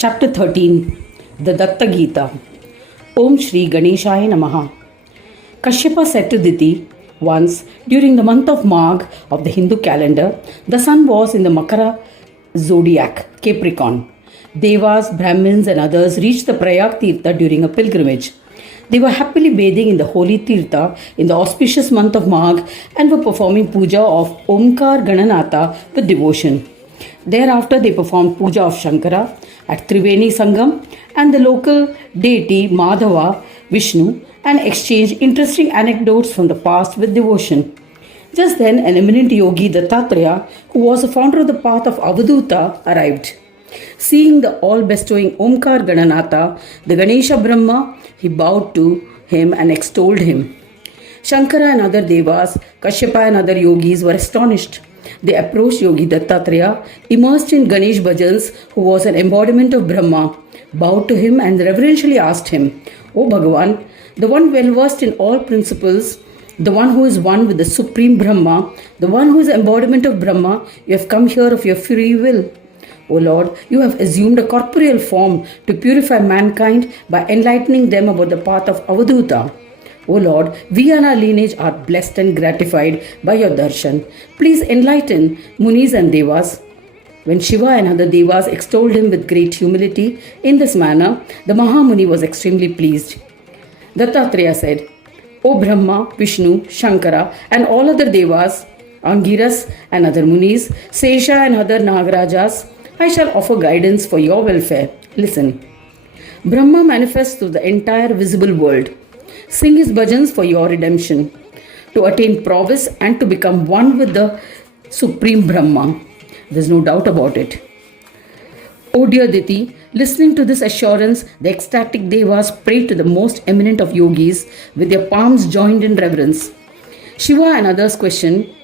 Chapter 13, the Datta Gita. Om Shri Ganeshaya Namaha. Kashyapa said to Diti, once during the month of Magh of the Hindu calendar, the sun was in the Makara zodiac, Capricorn. Devas, Brahmins and others reached the Prayag Tirtha during a pilgrimage. They were happily bathing in the holy Tirtha in the auspicious month of Magh and were performing puja of Omkar Gananatha with devotion. Thereafter, they performed puja of Shankara at Triveni Sangam and the local deity Madhava, Vishnu, and exchanged interesting anecdotes from the past with devotion. Just then, an eminent yogi, Dattatreya, who was the founder of the path of Avaduta, arrived. Seeing the all-bestowing Omkar Gananatha, the Ganesha Brahma, he bowed to him and extolled him. Shankara and other devas, Kashyapa and other yogis were astonished. They approached Yogi Dattatreya, immersed in Ganesh Bhajans, who was an embodiment of Brahma, bowed to him and reverentially asked him, O Bhagavan, the one well-versed in all principles, the one who is one with the Supreme Brahma, the one who is embodiment of Brahma, you have come here of your free will. O Lord, you have assumed a corporeal form to purify mankind by enlightening them about the path of Avaduta. O Lord, we and our lineage are blessed and gratified by your darshan. Please enlighten Munis and Devas. When Shiva and other Devas extolled him with great humility in this manner, the Mahamuni was extremely pleased. Dattatreya said, O Brahma, Vishnu, Shankara and all other Devas, Angiras and other Munis, Sesha and other Nagarajas, I shall offer guidance for your welfare. Listen. Brahma manifests through the entire visible world. Sing his bhajans for your redemption, to attain prowess and to become one with the Supreme Brahma. There's no doubt about it. O dear Diti, listening to this assurance, the ecstatic devas prayed to the most eminent of yogis with their palms joined in reverence. Shiva and others questioned,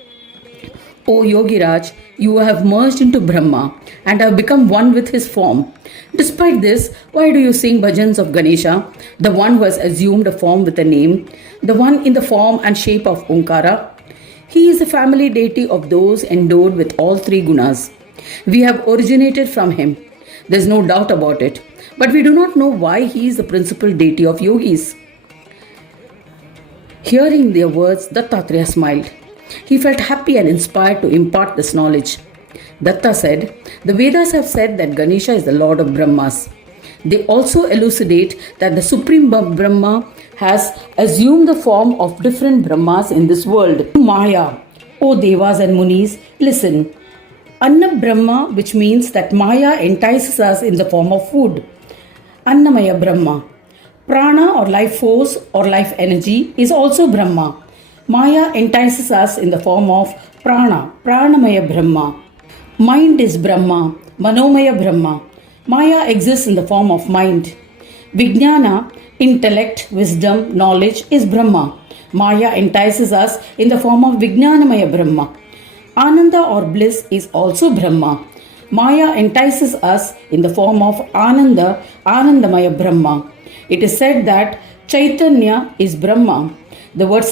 O Yogiraj, you have merged into Brahma and have become one with his form. Despite this, why do you sing bhajans of Ganesha, the one who has assumed a form with a name, the one in the form and shape of Omkara? He is the family deity of those endowed with all three gunas. We have originated from him. There is no doubt about it. But we do not know why he is the principal deity of yogis. Hearing their words, Dattatreya smiled. He felt happy and inspired to impart this knowledge. Datta said, the Vedas have said that Ganesha is the Lord of Brahmas. They also elucidate that the Supreme Brahma has assumed the form of different Brahmas in this world. Maya, O Devas and Munis, listen. Anna Brahma, which means that Maya entices us in the form of food. Annamaya Brahma. Prana or life force or life energy is also Brahma. Maya entices us in the form of Prana, Pranamaya Brahma. Mind is Brahma, Manomaya Brahma. Maya exists in the form of mind. Vijnana, intellect, wisdom, knowledge is Brahma. Maya entices us in the form of Vijnanamaya Brahma. Ananda or bliss is also Brahma. Maya entices us in the form of Ananda, Anandamaya Brahma. It is said that Chaitanya is Brahma. The word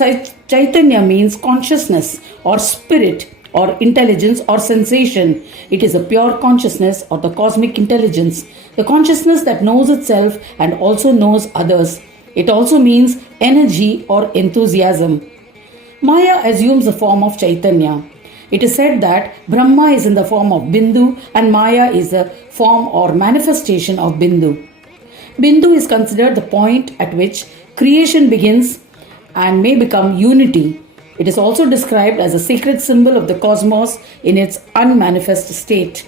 Chaitanya means consciousness or spirit or intelligence or sensation. It is a pure consciousness or the cosmic intelligence, the consciousness that knows itself and also knows others. It also means energy or enthusiasm. Maya assumes the form of Chaitanya. It is said that Brahma is in the form of Bindu and Maya is a form or manifestation of Bindu. Bindu is considered the point at which creation begins and may become unity. It is also described as a sacred symbol of the cosmos in its unmanifest state.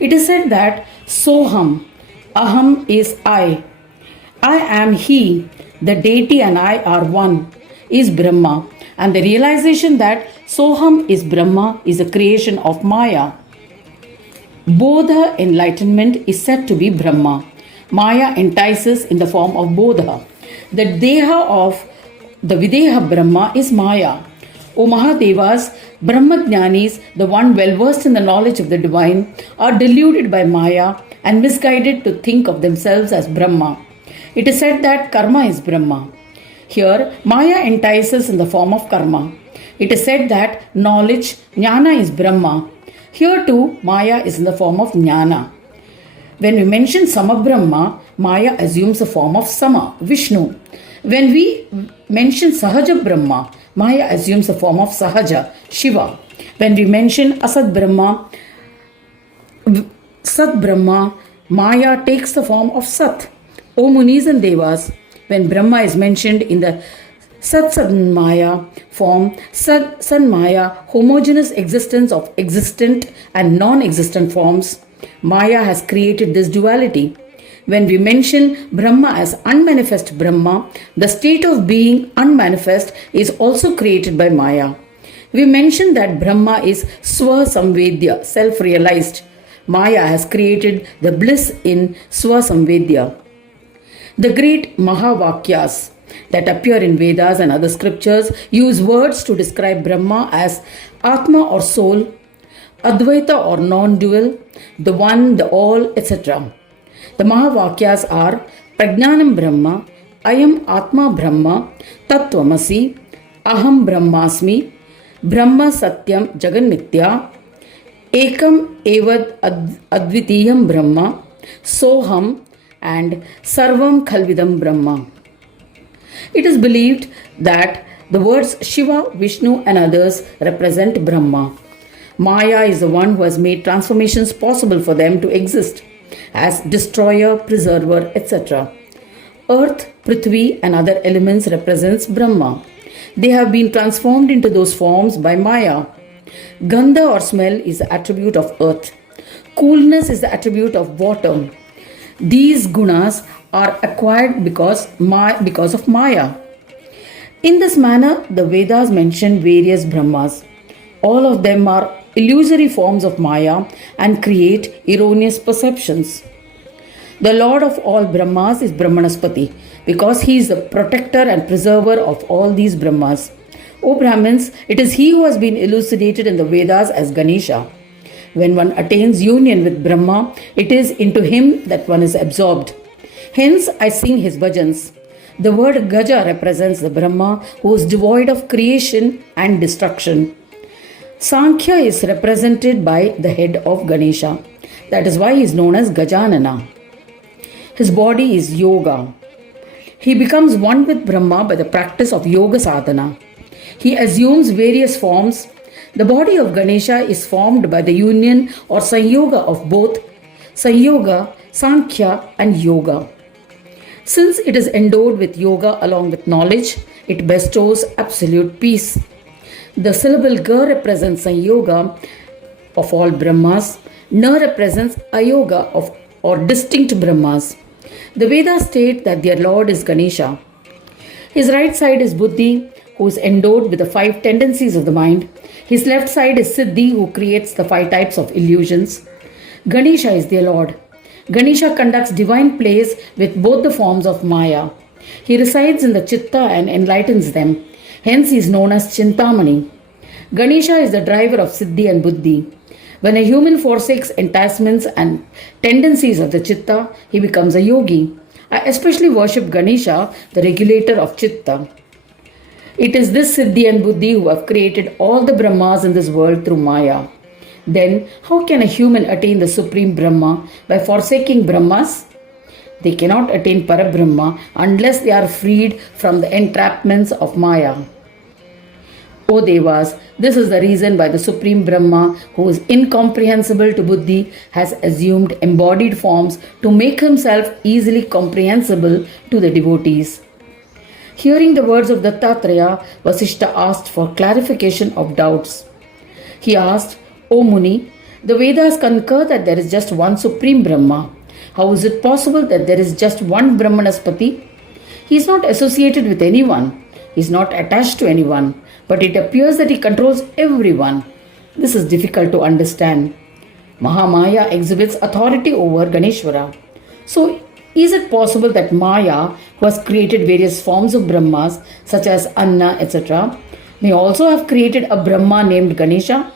It is said that Soham, Aham is I am He, the deity and I are one, is Brahma. And the realization that Soham is Brahma is a creation of Maya. Bodha, enlightenment, is said to be Brahma. Maya entices in the form of Bodha. The Deha of the Videha Brahma is Maya. O Mahadevas, Brahmajnanis, the one well-versed in the knowledge of the divine, are deluded by Maya and misguided to think of themselves as Brahma. It is said that karma is Brahma. Here, Maya entices in the form of karma. It is said that knowledge, jnana, is Brahma. Here too, Maya is in the form of jnana. When we mention Samabrahma, Maya assumes the form of Sama, Vishnu. When we mention Sahaja Brahma, Maya assumes the form of Sahaja, Shiva. When we mention Asad Brahma, Sat Brahma, Maya takes the form of Sat. O Munis and Devas, when Brahma is mentioned in the Maya form, Maya, homogeneous existence of existent and non-existent forms, Maya has created this duality. When we mention Brahma as unmanifest Brahma, the state of being unmanifest is also created by Maya. We mention that Brahma is Swa-samvedya, self-realized. Maya has created the bliss in Swa-samvedya. The great Mahavakyas that appear in Vedas and other scriptures use words to describe Brahma as Atma or soul, Advaita or non-dual, the one, the all, etc. The Mahavakyas are Prajnanam Brahma, Ayam Atma Brahma, Tattvamasi, Aham Brahmasmi, Brahma Satyam Jaganmitya, Ekam Evad Advitiyam Brahma, Soham, and Sarvam Khalvidam Brahma. It is believed that the words Shiva, Vishnu, and others represent Brahma. Maya is the one who has made transformations possible for them to exist as destroyer, preserver, etc. Earth, Prithvi, and other elements represents Brahma. They have been transformed into those forms by Maya. Gandha or smell is the attribute of earth. Coolness is the attribute of water. These gunas are acquired because of Maya. In this manner, the Vedas mention various Brahmas. All of them are illusory forms of Maya and create erroneous perceptions. The Lord of all Brahmas is Brahmanaspati because he is the protector and preserver of all these Brahmas. O Brahmins, it is he who has been elucidated in the Vedas as Ganesha. When one attains union with Brahma, it is into him that one is absorbed. Hence, I sing his bhajans. The word Gaja represents the Brahma who is devoid of creation and destruction. Sankhya is represented by the head of Ganesha. That is why he is known as Gajanana. His body is yoga. He becomes one with Brahma by the practice of yoga sadhana. He assumes various forms. The body of Ganesha is formed by the union or sanyoga of both Sanyoga, Sankhya, and Yoga. Since it is endowed with yoga along with knowledge, it bestows absolute peace. The syllable Ga represents Sanyoga of all Brahmas, Na represents Ayoga of or distinct Brahmas. The Vedas state that their Lord is Ganesha. His right side is Buddhi, who is endowed with the 5 tendencies of the mind. His left side is Siddhi, who creates the 5 types of illusions. Ganesha is their Lord. Ganesha conducts divine plays with both the forms of Maya. He resides in the Chitta and enlightens them. Hence he is known as Chintamani. Ganesha is the driver of Siddhi and Buddhi. When a human forsakes enticements and tendencies of the Chitta, he becomes a yogi. I especially worship Ganesha, the regulator of Chitta. It is this Siddhi and Buddhi who have created all the Brahmas in this world through Maya. Then, how can a human attain the Supreme Brahma by forsaking Brahmas? They cannot attain Parabrahma unless they are freed from the entrapments of Maya. O Devas, this is the reason why the Supreme Brahma, who is incomprehensible to Buddhi, has assumed embodied forms to make himself easily comprehensible to the devotees. Hearing the words of Dattatreya, Vasishtha asked for clarification of doubts. He asked, O Muni, the Vedas concur that there is just one Supreme Brahma. How is it possible that there is just one Brahmanaspati? He is not associated with anyone. He is not attached to anyone. But it appears that he controls everyone. This is difficult to understand. Mahamaya exhibits authority over Ganeshwara. So, is it possible that Maya, who has created various forms of Brahmas, such as Anna, etc., may also have created a Brahma named Ganesha?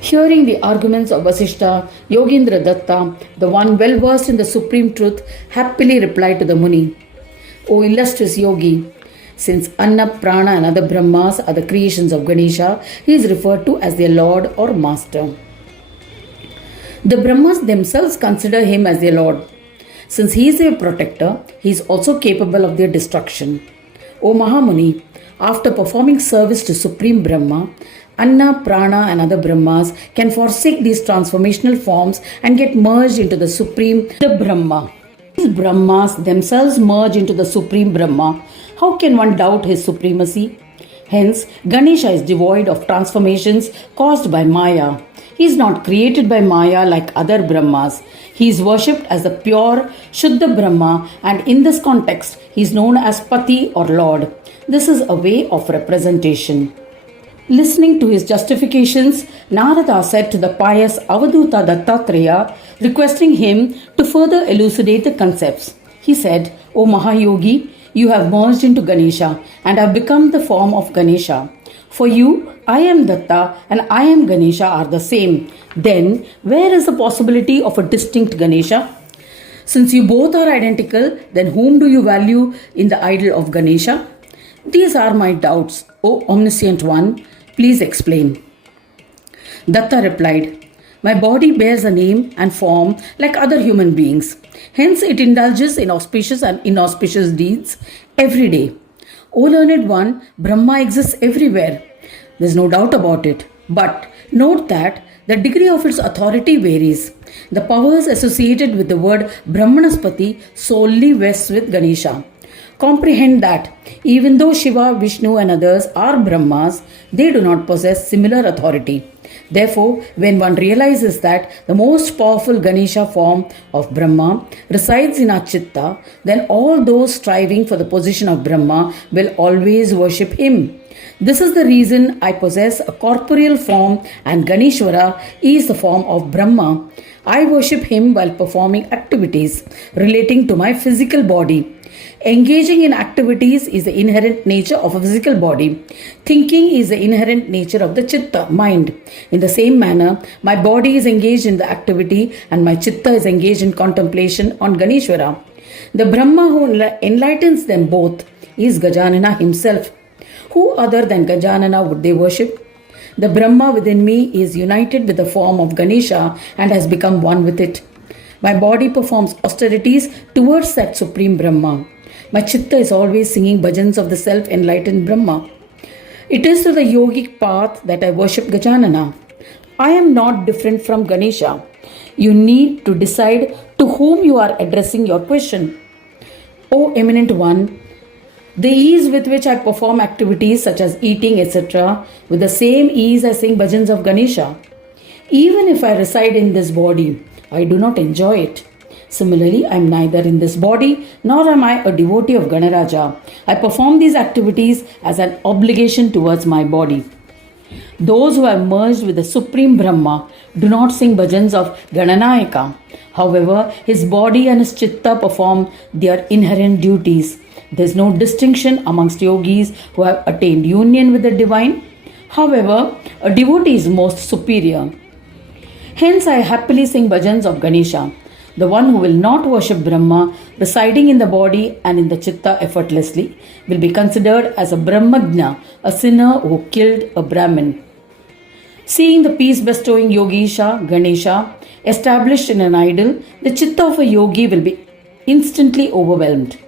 Hearing the arguments of Vasishtha, Yogendra Datta, the one well versed in the supreme truth, happily replied to the Muni, O illustrious Yogi, since Anna, Prana and other Brahmas are the creations of Ganesha, he is referred to as their Lord or Master. The Brahmas themselves consider him as their Lord. Since he is their protector, he is also capable of their destruction. O Mahamuni, after performing service to Supreme Brahma, Anna, Prana and other Brahmas can forsake these transformational forms and get merged into the Supreme Brahma. These Brahmas themselves merge into the Supreme Brahma. How can one doubt his supremacy? Hence, Ganesha is devoid of transformations caused by Maya. He is not created by Maya like other Brahmas. He is worshipped as the pure Shuddha Brahma, and in this context, he is known as Pati or Lord. This is a way of representation. Listening to his justifications, Narada said to the pious Avaduta Dattatreya, requesting him to further elucidate the concepts. He said, O Mahayogi, you have merged into Ganesha and have become the form of Ganesha. For you, I am Datta and I am Ganesha are the same. Then, where is the possibility of a distinct Ganesha? Since you both are identical, then whom do you value in the idol of Ganesha? These are my doubts, O Omniscient One. Please explain. Datta replied, my body bears a name and form like other human beings. Hence it indulges in auspicious and inauspicious deeds every day. O learned one, Brahma exists everywhere. There is no doubt about it. But note that the degree of its authority varies. The powers associated with the word Brahmanaspati solely vests with Ganesha. Comprehend that even though Shiva, Vishnu and others are Brahmas, they do not possess similar authority. Therefore, when one realizes that the most powerful Ganesha form of Brahma resides in our Chitta, then all those striving for the position of Brahma will always worship him. This is the reason I possess a corporeal form and Ganeshwara is the form of Brahma. I worship him while performing activities relating to my physical body. Engaging in activities is the inherent nature of a physical body. Thinking is the inherent nature of the chitta, mind. In the same manner, my body is engaged in the activity and my chitta is engaged in contemplation on Ganeshwara. The Brahma who enlightens them both is Gajanana himself. Who other than Gajanana would they worship? The Brahma within me is united with the form of Ganesha and has become one with it. My body performs austerities towards that supreme Brahma. My chitta is always singing bhajans of the self-enlightened Brahma. It is through the yogic path that I worship Gajanana. I am not different from Ganesha. You need to decide to whom you are addressing your question. O eminent one, the ease with which I perform activities such as eating, etc., with the same ease I sing bhajans of Ganesha. Even if I reside in this body, I do not enjoy it. Similarly, I am neither in this body nor am I a devotee of Ganaraja. I perform these activities as an obligation towards my body. Those who have merged with the Supreme Brahma do not sing bhajans of Gananayaka. However, his body and his chitta perform their inherent duties. There is no distinction amongst yogis who have attained union with the divine. However, a devotee is most superior. Hence, I happily sing bhajans of Ganesha. The one who will not worship Brahma, residing in the body and in the chitta effortlessly, will be considered as a Brahmagna, a sinner who killed a Brahmin. Seeing the peace-bestowing Yogisha, Ganesha, established in an idol, the chitta of a yogi will be instantly overwhelmed.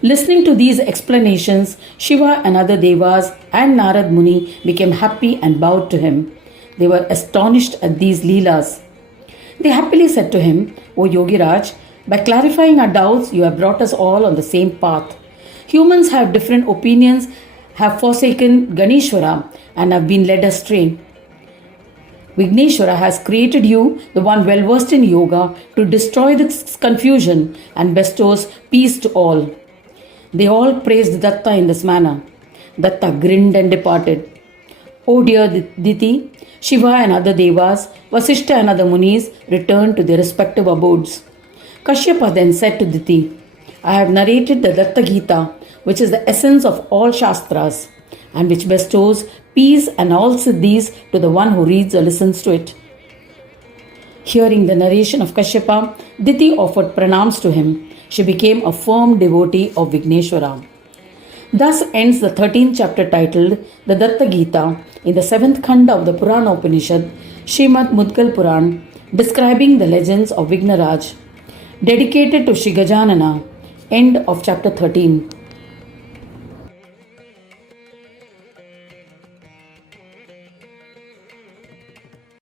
Listening to these explanations, Shiva and other devas and Narad Muni became happy and bowed to him. They were astonished at these leelas. They happily said to him, O Yogiraj, by clarifying our doubts, you have brought us all on the same path. Humans have different opinions, have forsaken Ganeshwara, and have been led astray. Vigneshwara has created you, the one well versed in yoga, to destroy this confusion and bestows peace to all. They all praised Datta in this manner. Datta grinned and departed. O dear Diti, Shiva and other devas, Vasishta and other munis returned to their respective abodes. Kashyapa then said to Diti, I have narrated the Datta Gita, which is the essence of all Shastras, and which bestows peace and all siddhis to the one who reads or listens to it. Hearing the narration of Kashyapa, Diti offered pranams to him. She became a firm devotee of Vigneshwara. Thus ends the 13th chapter titled The Datta Gita in the 7th Khanda of the Purana Upanishad, Srimad Mudgal Puran, describing the legends of Vignaraj, dedicated to Shri Gajanana, end of chapter 13.